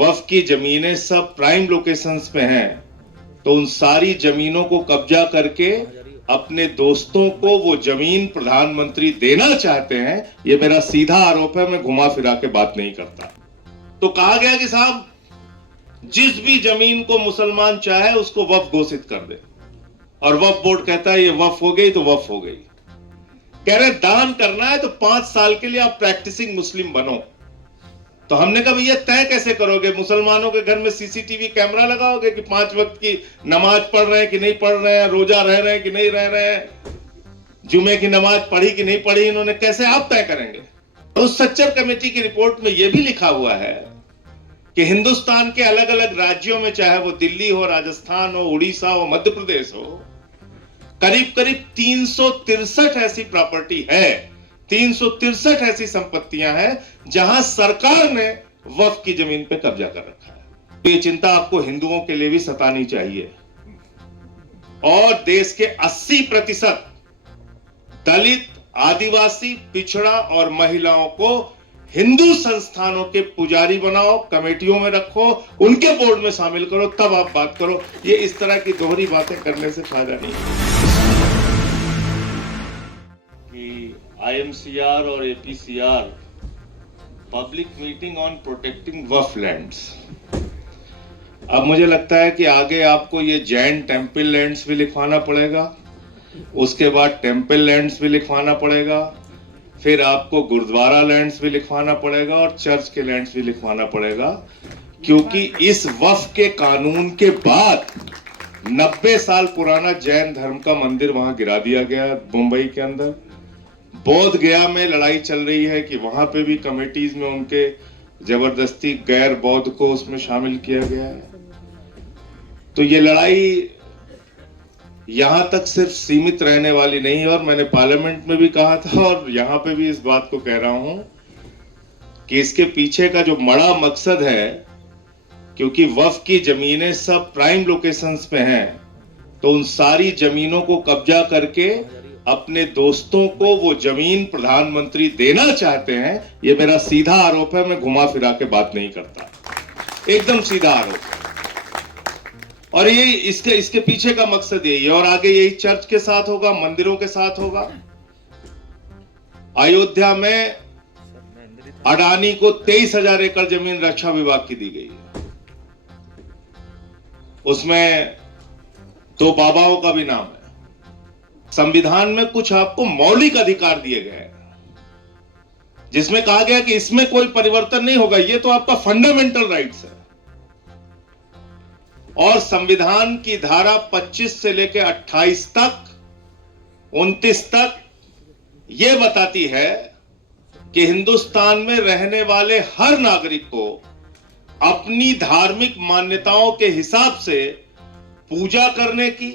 वक्फ की जमीनें सब प्राइम लोकेशंस पे हैं, तो उन सारी जमीनों को कब्जा करके अपने दोस्तों को वो जमीन प्रधानमंत्री देना चाहते हैं। ये मेरा सीधा आरोप है, मैं घुमा फिरा के बात नहीं करता। तो कहा गया कि साहब जिस भी जमीन को मुसलमान चाहे उसको वक्फ घोषित कर दे, और वक्फ बोर्ड कहता है ये वक्फ हो गई तो वक्फ हो गई। कह रहे दान करना है तो 5 साल के लिए आप प्रैक्टिसिंग मुस्लिम बनो। तो हमने कहा भैया तय कैसे करोगे? मुसलमानों के घर में सीसीटीवी कैमरा लगाओगे कि 5 वक्त की नमाज पढ़ रहे हैं कि नहीं पढ़ रहे हैं, रोजा रह रहे हैं कि नहीं रह रहे हैं, जुमे की नमाज पढ़ी कि नहीं पढ़ी, इन्होंने कैसे आप तय करेंगे? तो उस सच्चर कमेटी की रिपोर्ट में यह भी लिखा हुआ है कि हिंदुस्तान के अलग अलग राज्यों में, चाहे वो दिल्ली हो, राजस्थान हो, उड़ीसा हो, मध्य प्रदेश हो, करीब करीब 363 ऐसी प्रॉपर्टी है, 363 ऐसी संपत्तियां हैं जहां सरकार ने वक्फ की जमीन पे कब्जा कर रखा है। तो ये चिंता आपको हिंदुओं के लिए भी सतानी चाहिए। और देश के 80% दलित, आदिवासी, पिछड़ा और महिलाओं को हिंदू संस्थानों के पुजारी बनाओ, कमेटियों में रखो, उनके बोर्ड में शामिल करो, तब आप बात करो। ये इस तरह की दोहरी बातें करने से फायदा नहीं कि IMCR और APCR public meeting on protecting Waqf lands. अब मुझे लगता है कि आगे आपको ये जैन टेम्पल लैंड्स भी लिखवाना पड़ेगा, उसके बाद टेम्पल लैंड्स भी लिखवाना पड़ेगा, फिर आपको गुरुद्वारा लैंड्स भी लिखवाना पड़ेगा और चर्च के लैंड्स भी लिखवाना पड़ेगा, क्योंकि इस वक्फ के कानून के बाद 90 साल पुराना जैन धर्म का मंदिर वहां गिरा दिया गया मुंबई के अंदर। बोध गया में लड़ाई चल रही है कि वहां पे भी कमेटीज में उनके जबरदस्ती गैर बौद्ध को उसमें शामिल किया गया है। तो ये लड़ाई यहां तक सिर्फ सीमित रहने वाली नहीं है, और मैंने पार्लियामेंट में भी कहा था और यहां पे भी इस बात को कह रहा हूं कि इसके पीछे का जो बड़ा मकसद है, क्योंकि वक्फ की जमीनें सब प्राइम लोकेशंस पे हैं, तो उन सारी जमीनों को कब्जा करके अपने दोस्तों को वो जमीन प्रधानमंत्री देना चाहते हैं। ये मेरा सीधा आरोप है, मैं घुमा फिरा के बात नहीं करता, एकदम सीधा आरोप है। और ये इसके पीछे का मकसद यही है, और आगे यही चर्च के साथ होगा, मंदिरों के साथ होगा। अयोध्या में अडानी को 23,000 एकड़ जमीन रक्षा विभाग की दी गई है, उसमें 2 बाबाओं का भी नाम है। संविधान में कुछ आपको मौलिक अधिकार दिए गए हैं, जिसमें कहा गया कि इसमें कोई परिवर्तन नहीं होगा, ये तो आपका फंडामेंटल राइट्स है। और संविधान की धारा 25 से लेकर 28 तक, 29 तक यह बताती है कि हिंदुस्तान में रहने वाले हर नागरिक को अपनी धार्मिक मान्यताओं के हिसाब से पूजा करने की,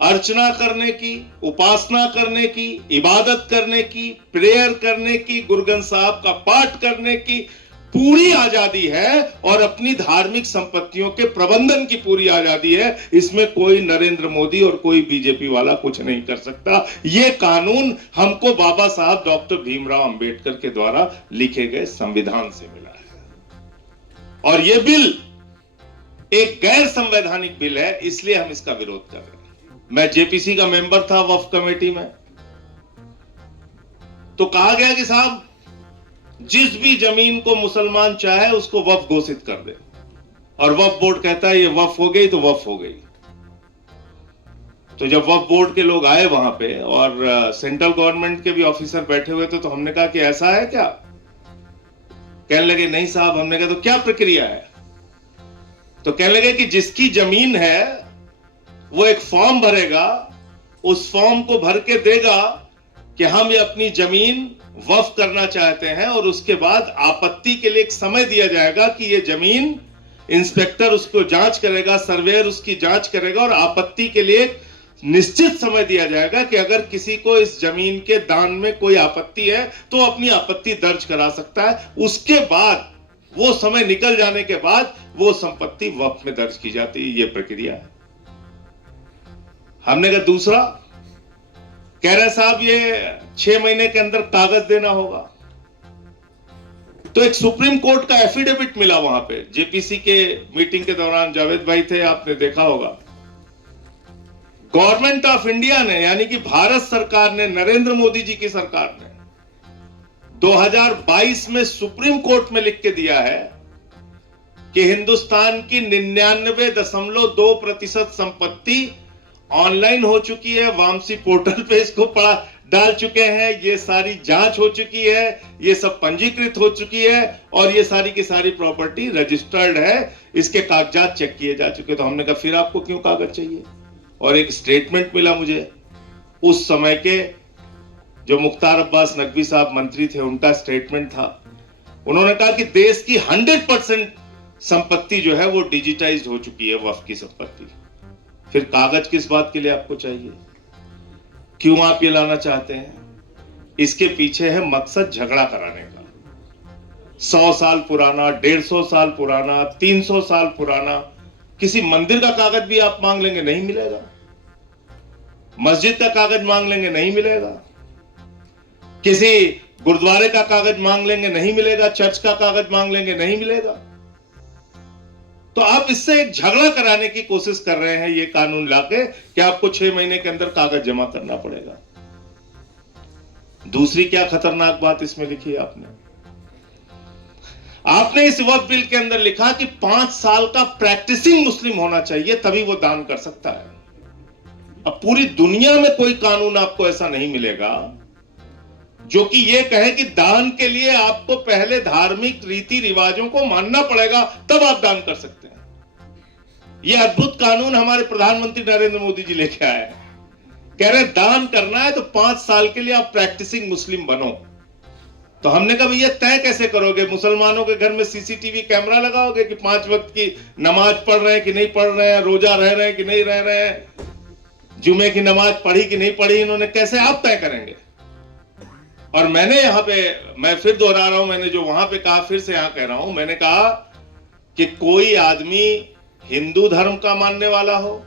अर्चना करने की, उपासना करने की, इबादत करने की, प्रेयर करने की, गुरु ग्रंथ साहब का पाठ करने की पूरी आजादी है, और अपनी धार्मिक संपत्तियों के प्रबंधन की पूरी आजादी है। इसमें कोई नरेंद्र मोदी और कोई बीजेपी वाला कुछ नहीं कर सकता। यह कानून हमको बाबा साहब डॉक्टर भीमराव अंबेडकर के द्वारा लिखे गए संविधान से मिला है, और यह बिल एक गैर संवैधानिक बिल है, इसलिए हम इसका विरोध कर रहे हैं। मैं जेपीसी का मेंबर था वक्फ कमेटी में, तो कहा गया कि साहब जिस भी जमीन को मुसलमान चाहे उसको वक्फ घोषित कर दे, और वक्फ बोर्ड कहता है ये वक्फ हो गई तो वक्फ हो गई। तो जब वक्फ बोर्ड के लोग आए वहां पे, और सेंट्रल गवर्नमेंट के भी ऑफिसर बैठे हुए थे, तो हमने कहा कि ऐसा है क्या? कहने लगे नहीं साहब। हमने कहा तो क्या प्रक्रिया है? तो कहने लगे कि जिसकी जमीन है वो एक फॉर्म भरेगा, उस फॉर्म को भर के देगा कि हम ये अपनी जमीन वक्फ करना चाहते हैं, और उसके बाद आपत्ति के लिए एक समय दिया जाएगा कि ये जमीन, इंस्पेक्टर उसको जांच करेगा, सर्वेयर उसकी जांच करेगा, और आपत्ति के लिए निश्चित समय दिया जाएगा कि अगर किसी को इस जमीन के दान में कोई आपत्ति है तो अपनी आपत्ति दर्ज करा सकता है। उसके बाद वो समय निकल जाने के बाद वो संपत्ति वक्फ में दर्ज की जाती है। ये प्रक्रिया है। हमने कहा दूसरा, कह रहे साहब ये 6 महीने के अंदर कागज देना होगा। तो एक सुप्रीम कोर्ट का एफिडेविट मिला वहां पे, जेपीसी के मीटिंग के दौरान जावेद भाई थे, आपने देखा होगा। गवर्नमेंट ऑफ इंडिया ने, यानी कि भारत सरकार ने, नरेंद्र मोदी जी की सरकार ने 2022 में सुप्रीम कोर्ट में लिख के दिया है कि हिंदुस्तान की 99.2% संपत्ति ऑनलाइन हो चुकी है, वामसी पोर्टल पे इसको पड़ा डाल चुके हैं, ये सारी जांच हो चुकी है, ये सब पंजीकृत हो चुकी है और ये सारी की सारी प्रॉपर्टी रजिस्टर्ड है, इसके कागजात चेक किए जा चुके। तो हमने कहा फिर आपको क्यों कागज चाहिए? और एक स्टेटमेंट मिला मुझे, उस समय के जो मुख्तार अब्बास नकवी साहब मंत्री थे, उनका स्टेटमेंट था। उन्होंने कहा कि देश की 100% संपत्ति जो है वो डिजिटाइज्ड हो चुकी है, वक्फ की संपत्ति। फिर कागज किस बात के लिए आपको चाहिए? क्यों आप ये लाना चाहते हैं? इसके पीछे है मकसद झगड़ा कराने का। 100 साल पुराना, 150 साल पुराना, 300 साल पुराना किसी मंदिर का कागज भी आप मांग लेंगे, नहीं मिलेगा। मस्जिद का कागज मांग लेंगे, नहीं मिलेगा। किसी गुरुद्वारे का कागज मांग लेंगे, नहीं मिलेगा। चर्च का कागज मांग लेंगे, नहीं मिलेगा। तो आप इससे एक झगड़ा कराने की कोशिश कर रहे हैं ये कानून लाके कि आपको 6 महीने के अंदर कागज जमा करना पड़ेगा। दूसरी क्या खतरनाक बात इसमें लिखी है आपने इस वक्फ बिल के अंदर लिखा कि 5 साल का प्रैक्टिसिंग मुस्लिम होना चाहिए, तभी वो दान कर सकता है। अब पूरी दुनिया में कोई कानून आपको ऐसा नहीं मिलेगा जो कि ये कहे कि दान के लिए आपको पहले धार्मिक रीति रिवाजों को मानना पड़ेगा, तब आप दान कर सकते हैं। यह अद्भुत कानून हमारे प्रधानमंत्री नरेंद्र मोदी जी लेके आए हैं। कह रहे दान करना है तो 5 साल के लिए आप प्रैक्टिसिंग मुस्लिम बनो। तो हमने कहा भैया तय कैसे करोगे? मुसलमानों के घर में सीसीटीवी कैमरा लगाओगे कि 5 वक्त की नमाज पढ़ रहे हैं कि नहीं पढ़ रहे हैं, रोजा रह रहे हैं कि नहीं रह रहे हैं, जुमे की नमाज पढ़ी कि नहीं पढ़ी, इन्होंने कैसे आप तय करेंगे? और मैंने यहां पे, मैं फिर दोहरा रहा हूं, मैंने जो वहां पे कहा फिर से यहां कह रहा हूं, मैंने कहा कि कोई आदमी हिंदू धर्म का मानने वाला हो,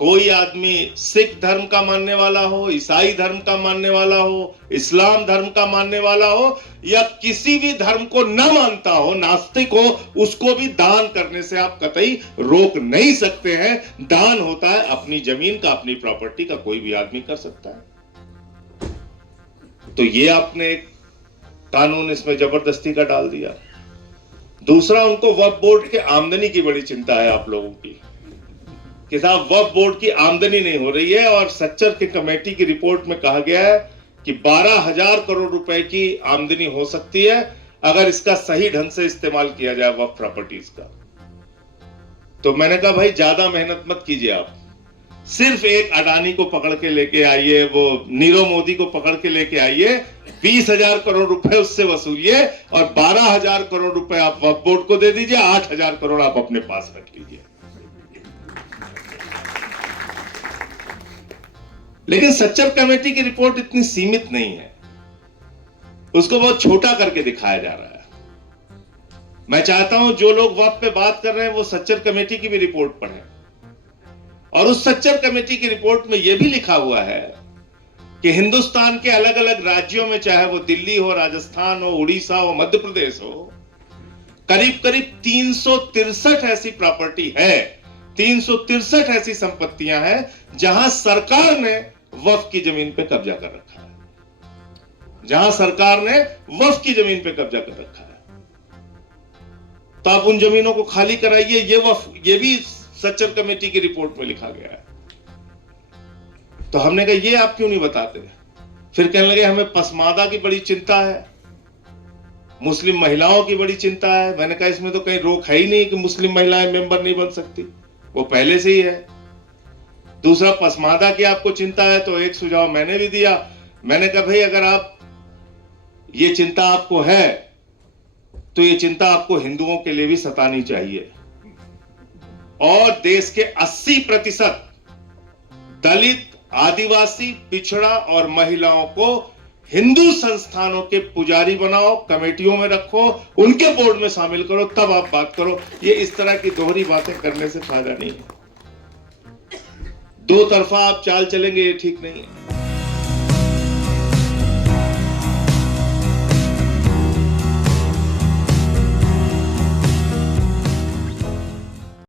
कोई आदमी सिख धर्म का मानने वाला हो, ईसाई धर्म का मानने वाला हो, इस्लाम धर्म का मानने वाला हो, या किसी भी धर्म को न मानता हो, नास्तिक हो, उसको भी दान करने से आप कतई रोक नहीं सकते हैं। दान होता है अपनी जमीन का, अपनी प्रॉपर्टी का, कोई भी आदमी कर सकता है। तो ये आपने एक कानून इसमें जबरदस्ती का डाल दिया। दूसरा, उनको वक्फ बोर्ड के आमदनी की बड़ी चिंता है आप लोगों की कि साहब वक्फ बोर्ड की आमदनी नहीं हो रही है, और सच्चर की कमेटी की रिपोर्ट में कहा गया है कि 12,000 करोड़ रुपए की आमदनी हो सकती है अगर इसका सही ढंग से इस्तेमाल किया जाए वक्फ प्रॉपर्टीज का। तो मैंने कहा भाई ज्यादा मेहनत मत कीजिए, आप सिर्फ एक अडानी को पकड़ के लेके आइए, वो नीरव मोदी को पकड़ के लेके आइए, 20,000 करोड़ रुपए उससे वसूलिए और 12,000 करोड़ रुपए आप वक्फ बोर्ड को दे दीजिए, 8,000 करोड़ आप अपने पास रख लीजिए। लेकिन सच्चर कमेटी की रिपोर्ट इतनी सीमित नहीं है, उसको बहुत छोटा करके दिखाया जा रहा है। मैं चाहता हूं जो लोग वक्फ पे बात कर रहे हैं वो सच्चर कमेटी की भी रिपोर्ट पढ़ें, और उस सच्चर कमेटी की रिपोर्ट में यह भी लिखा हुआ है कि हिंदुस्तान के अलग अलग राज्यों में, चाहे वो दिल्ली हो, राजस्थान हो, उड़ीसा हो, मध्य प्रदेश हो, करीब करीब 363 ऐसी प्रॉपर्टी है, 363 ऐसी संपत्तियां हैं जहां सरकार ने वक्फ की जमीन पे कब्जा कर रखा है, जहां सरकार ने वक्फ की जमीन पे कब्जा कर रखा है। तो आप उन जमीनों को खाली कराइए, ये भी सच्चर कमेटी की रिपोर्ट में लिखा गया है। तो हमने कहा ये आप क्यों नहीं बताते? फिर कहने लगे हमें पसमादा की बड़ी चिंता है, मुस्लिम महिलाओं की बड़ी चिंता है। मैंने कहा इसमें तो कहीं रोक है ही नहीं कि मुस्लिम महिलाएं मेंबर नहीं बन सकती, वो पहले से ही है। दूसरा, पसमादा की आपको चिंता है तो एक सुझाव मैंने भी दिया, मैंने कहा भाई अगर आप ये चिंता आपको है तो ये चिंता आपको हिंदुओं के लिए भी सतानी चाहिए, और देश के 80% दलित, आदिवासी, पिछड़ा और महिलाओं को हिंदू संस्थानों के पुजारी बनाओ, कमेटियों में रखो, उनके बोर्ड में शामिल करो, तब आप बात करो। ये इस तरह की दोहरी बातें करने से फायदा नहीं है। दो तरफा आप चाल चलेंगे, ये ठीक नहीं है।